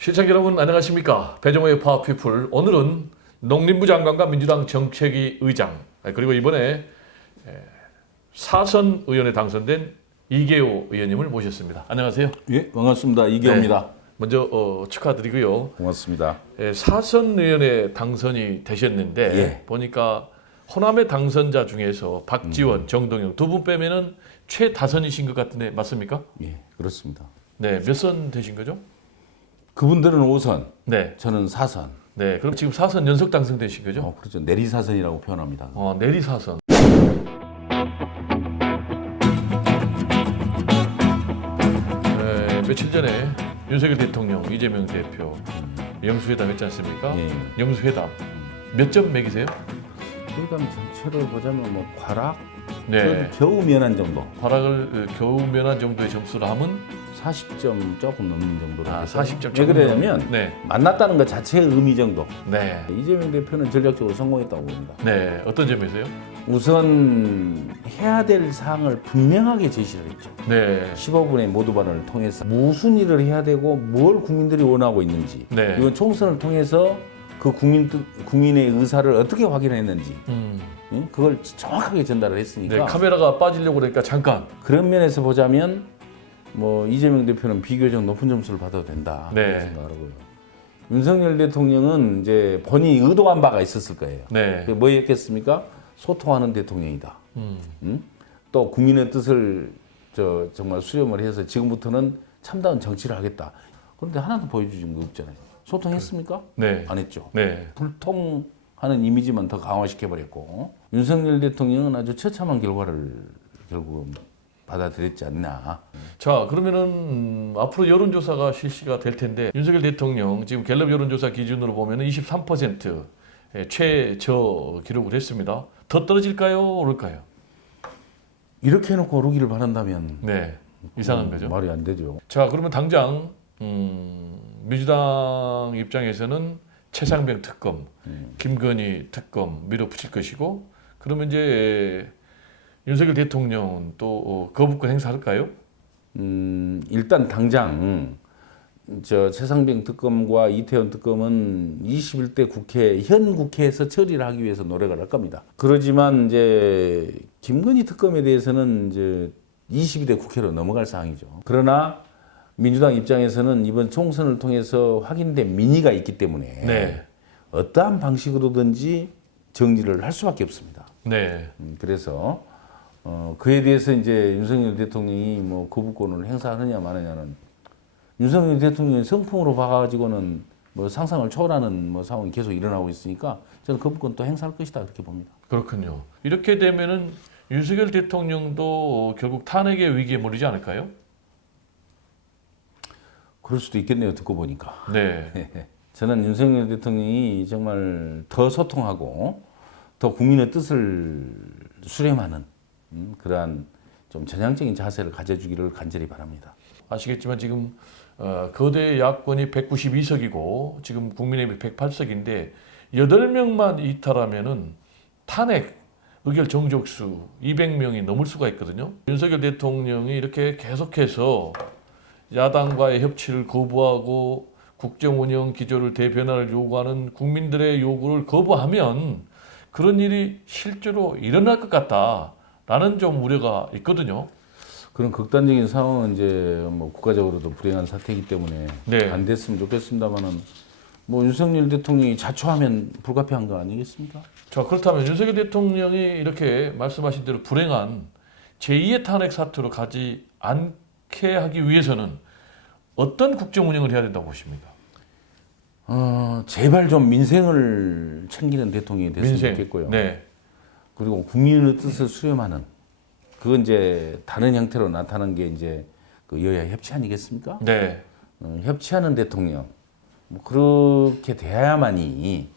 시청자 여러분 안녕하십니까? 배정호의 파워피플. 오늘은 농림부 장관과 민주당 정책위 의장 그리고 이번에 사선 의원에 당선된 이계호 의원님을 모셨습니다. 안녕하세요. 예, 반갑습니다. 이계호입니다. 네, 먼저 축하드리고요. 고맙습니다. 사선 의원에 당선이 되셨는데 예. 보니까 호남의 당선자 중에서 박지원, 정동영 두 분 빼면은 최다선이신 것 같은데 맞습니까? 예, 그렇습니다. 네, 몇 선 되신 거죠? 그분들은 5선, 네, 저는 4선. 네. 그럼 지금 사선 연속 당선되신 거죠? 그렇죠. 내리사선이라고 표현합니다. 내리사선. 며칠 전에 윤석열 대통령, 이재명 대표 영수회담 했지 않습니까? 예. 영수회담 몇 점 매기세요? 일단 전체를 보자면 뭐 과락, 네. 겨우 면한 정도. 발악을 겨우 면한 정도의 점수를 하면 40점 조금 넘는 정도로. 40점. 왜 그러냐면 네, 만났다는 것 자체의 의미 정도. 네, 이재명 대표는 전략적으로 성공했다고 봅니다. 네. 어떤 점에서요? 우선 해야 될 사항을 분명하게 제시를 했죠. 네, 15분의 모두 발언을 통해서 무슨 일을 해야 되고 뭘 국민들이 원하고 있는지 네. 이건 총선을 통해서 그 국민의 의사를 어떻게 확인했는지 응? 그걸 정확하게 전달을 했으니까 네. 카메라가 빠지려고 그러니까 잠깐. 그런 면에서 보자면 뭐 이재명 대표는 비교적 높은 점수를 받아도 된다 네. 생각하고요. 윤석열 대통령은 이제 본인이 의도한 바가 있었을 거예요. 네. 그게 뭐였겠습니까? 소통하는 대통령이다. 응? 또 국민의 뜻을 정말 수렴을 해서 지금부터는 참다운 정치를 하겠다. 그런데 하나도 보여주신 거 없잖아요. 소통했습니까? 네, 안 했죠. 네. 불통하는 이미지만 더 강화시켜버렸고 윤석열 대통령은 아주 처참한 결과를 결국 받아들였지 않나. 자, 그러면은 앞으로 여론조사가 실시가 될 텐데 윤석열 대통령 지금 갤럽 여론조사 기준으로 보면은 23% 최저 기록을 했습니다. 더 떨어질까요? 오를까요? 이렇게 해놓고 오르기를 바란다면 네, 이상한 거죠. 말이 안 되죠. 자, 그러면 당장 민주당 입장에서는 최상병 특검, 김건희 특검 밀어붙일 것이고, 그러면 이제 윤석열 대통령은 또 거부권 행사할까요? 일단 당장 최상병 특검과 이태원 특검은 21대 국회 현 국회에서 처리를 하기 위해서 노력을 할 겁니다. 그러지만 이제 김건희 특검에 대해서는 이제 22대 국회로 넘어갈 사항이죠. 그러나 민주당 입장에서는 이번 총선을 통해서 확인된 민의가 있기 때문에 네, 어떠한 방식으로든지 정리를 할 수밖에 없습니다. 네, 그래서 그에 대해서 이제 윤석열 대통령이 뭐 거부권을 행사하느냐 마느냐는 윤석열 대통령이 성품으로 봐가지고는 뭐 상상을 초월하는 뭐 상황이 계속 일어나고 있으니까 저는 거부권 또 행사할 것이다 그렇게 봅니다. 그렇군요. 이렇게 되면은 윤석열 대통령도 결국 탄핵의 위기에 몰리지 않을까요? 그럴 수도 있겠네요. 듣고 보니까. 네, 저는 윤석열 대통령이 정말 더 소통하고 더 국민의 뜻을 수렴하는 그러한 좀 전향적인 자세를 가져주기를 간절히 바랍니다. 아시겠지만 지금 거대 야권이 192석이고 지금 국민의힘이 108석인데 8명만 이탈하면은 탄핵 의결 정족수 200명이 넘을 수가 있거든요. 윤석열 대통령이 이렇게 계속해서 야당과의 협치를 거부하고 국정 운영 기조를 대변화를 요구하는 국민들의 요구를 거부하면 그런 일이 실제로 일어날 것 같다라는 좀 우려가 있거든요. 그런 극단적인 상황은 이제 뭐 국가적으로도 불행한 사태이기 때문에 네. 안 됐으면 좋겠습니다만은 뭐 윤석열 대통령이 자초하면 불가피한 거 아니겠습니까? 자, 그렇다면 윤석열 대통령이 이렇게 말씀하신 대로 불행한 제2의 탄핵 사태로 가지 않게 하기 위해서는 어떤 국정 운영을 해야 된다고 보십니까? 제발 좀 민생을 챙기는 대통령이 됐으면 좋겠고요. 네. 그리고 국민의 뜻을 수렴하는 그건 이제 다른 형태로 나타난 게 이제 그 여야 협치 아니겠습니까? 네. 협치하는 대통령 뭐 그렇게 돼야만이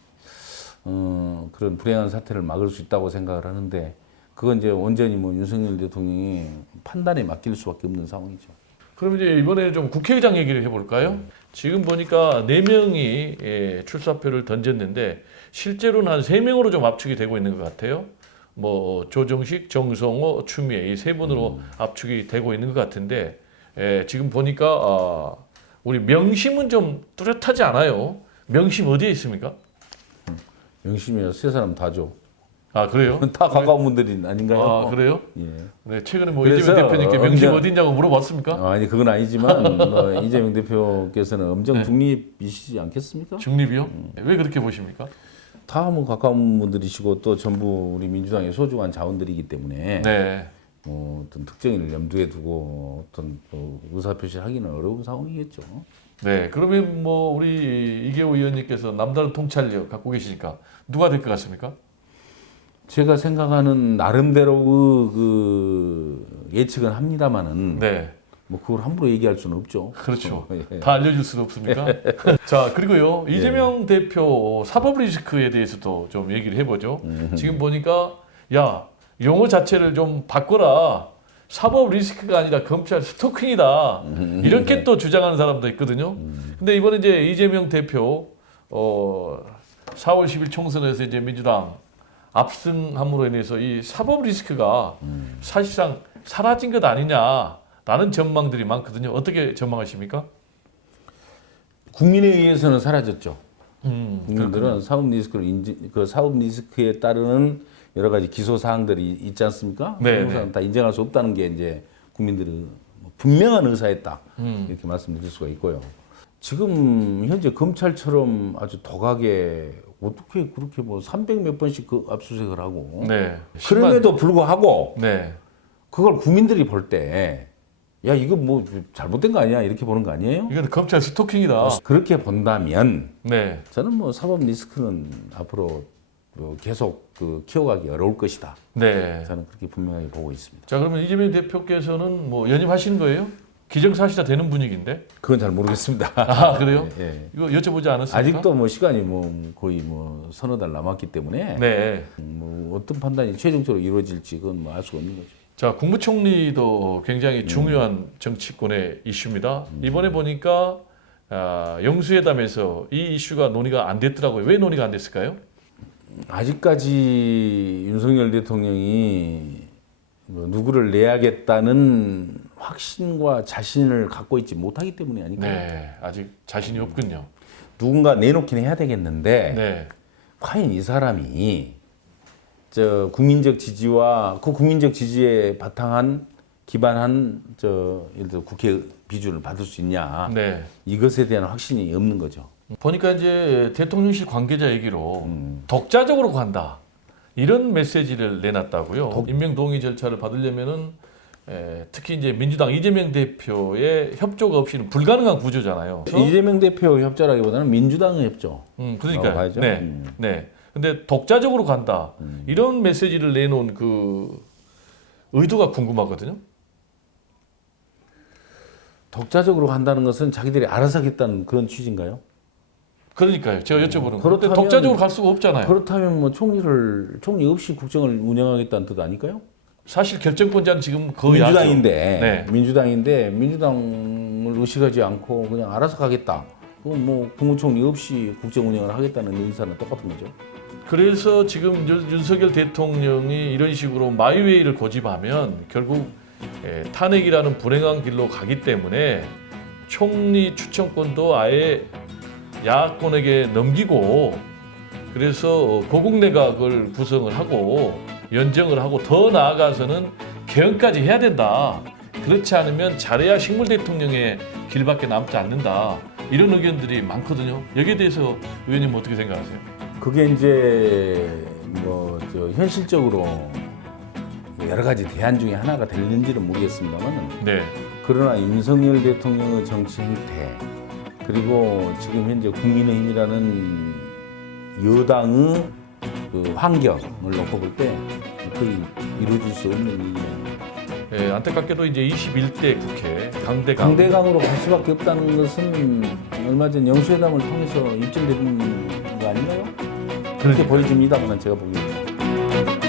그런 불행한 사태를 막을 수 있다고 생각을 하는데 그건 이제 온전히 뭐 윤석열 대통령이 판단에 맡길 수밖에 없는 상황이죠. 그럼 이제 이번에 좀 국회의장 얘기를 해볼까요? 지금 보니까 4명이 출사표를 던졌는데 실제로는 한 3명으로 좀 압축이 되고 있는 것 같아요. 뭐 조정식, 정성호, 추미애 이 세 분으로 압축이 되고 있는 것 같은데 지금 보니까 우리 명심은 좀 뚜렷하지 않아요. 명심 어디에 있습니까? 명심이야 세 사람 다 줘. 아 그래요? 다 가까운 분들이 아닌가요? 아 그래요? 예. 네, 최근에 뭐 그래서 이재명 대표님께 명심 엄정- 어디냐고 물어봤습니까? 아니 그건 아니지만 이재명 대표께서는 엄정 중립이시지 않겠습니까? 중립이요? 왜 그렇게 보십니까? 다 뭐 가까운 분들이시고 또 전부 우리 민주당의 소중한 자원들이기 때문에 네. 뭐 어떤 특정인을 염두에 두고 어떤 또 의사 표시를 하기는 어려운 상황이겠죠. 네. 그러면 뭐 우리 이계호 의원님께서 남다른 통찰력 갖고 계시니까 누가 될 것 같습니까? 제가 생각하는 나름대로의 그 예측은 합니다만은 네. 뭐 그걸 함부로 얘기할 수는 없죠. 그렇죠. 예. 다 알려줄 수는 없습니까? 자, 그리고요. 이재명 대표 사법 리스크에 대해서도 좀 얘기를 해보죠. 지금 보니까 야, 용어 자체를 좀 바꿔라. 사법 리스크가 아니라 검찰 스토킹이다. 이렇게 또 주장하는 사람도 있거든요. 근데 이번에 이제 이재명 대표 4월 10일 총선에서 이제 민주당 압승함으로 인해서 이 사법 리스크가 사실상 사라진 것 아니냐라는 전망들이 많거든요. 어떻게 전망하십니까? 국민에 의해서는 사라졌죠. 그렇군요. 국민들은 그 사법 리스크에 따르는 여러 가지 기소 사항들이 있지 않습니까? 네, 그런 사람 다 인정할 수 없다는 게 이제 국민들의 분명한 의사였다 이렇게 말씀드릴 수가 있고요. 지금 현재 검찰처럼 아주 더하게 어떻게 그렇게 뭐 300몇 번씩 그 압수수색을 하고 네. 그럼에도 불구하고 네. 그걸 국민들이 볼 때 야 이거 뭐 잘못된 거 아니야 이렇게 보는 거 아니에요? 이건 검찰 스토킹이다. 그렇게 본다면 네. 저는 뭐 사법 리스크는 앞으로 계속 그 키워가기 어려울 것이다. 네. 저는 그렇게 분명하게 보고 있습니다. 자, 그러면 이재명 대표께서는 뭐 연임하시는 거예요? 기정사실화 되는 분위기인데? 그건 잘 모르겠습니다. 아, 그래요? 예, 예. 이거 여쭤보지 않았습니까? 아직도 뭐 시간이 뭐 거의 뭐 서너 달 남았기 때문에 네. 뭐 어떤 판단이 최종적으로 이루어질지 그건 뭐 알 수가 없는 거죠. 자, 국무총리도 굉장히 중요한 정치권의 이슈입니다. 이번에 보니까 영수회담에서 이 이슈가 논의가 안 됐더라고요. 왜 논의가 안 됐을까요? 아직까지 윤석열 대통령이 뭐 누구를 내야겠다는 확신과 자신을 갖고 있지 못하기 때문이 아닐까요? 네, 아직 자신이 없군요. 누군가 내놓긴 해야 되겠는데 네, 과연 이 사람이 저 국민적 지지와 그 국민적 지지에 바탕한 기반한 예를 들어 국회 비준을 받을 수 있냐 네. 이것에 대한 확신이 없는 거죠. 보니까 이제 대통령실 관계자 얘기로 독자적으로 간다 이런 메시지를 내놨다고요. 임명 동의 절차를 받으려면은 특히 이제 민주당 이재명 대표의 협조가 없이는 불가능한 구조잖아요. 이재명 대표 협조라기보다는 민주당의 협조. 그러니까요. 봐야죠. 네, 네. 근데 독자적으로 간다 이런 메시지를 내놓은 그 의도가 궁금하거든요. 독자적으로 간다는 것은 자기들이 알아서 하겠다는 그런 취지인가요? 그러니까요. 제가 여쭤보는 거. 그렇다면- 독자적으로 갈 수가 없잖아요. 그렇다면 뭐 총리 없이 국정을 운영하겠다는 뜻 아닐까요? 사실 결정권자는 지금 거의 민주당인데 네. 민주당을 의식하지 않고 그냥 알아서 가겠다. 그건 뭐 국무총리 없이 국정 운영을 하겠다는 의사는 똑같은 거죠. 그래서 지금 윤석열 대통령이 이런 식으로 마이웨이를 고집하면 결국 탄핵이라는 불행한 길로 가기 때문에 총리 추천권도 아예 야권에게 넘기고 그래서 고국내각을 구성을 하고 연정을 하고 더 나아가서는 개헌까지 해야 된다. 그렇지 않으면 잘해야 식물 대통령의 길밖에 남지 않는다. 이런 의견들이 많거든요. 여기에 대해서 의원님 어떻게 생각하세요? 그게 이제 현실적으로 여러 가지 대안 중에 하나가 될는지는 모르겠습니다만 네, 그러나 윤석열 대통령의 정치 행태 그리고 지금 현재 국민의힘이라는 여당의 그 환경을 놓고 볼 때 거의 이루어질 수 없는 일이에요. 안타깝게도 이제 21대 국회 강대강 강대강으로 갈 수밖에 없다는 것은 얼마 전 영수회담을 통해서 입증된 거 아닌가요? 그렇게 보여집니다만 제가 보기에는.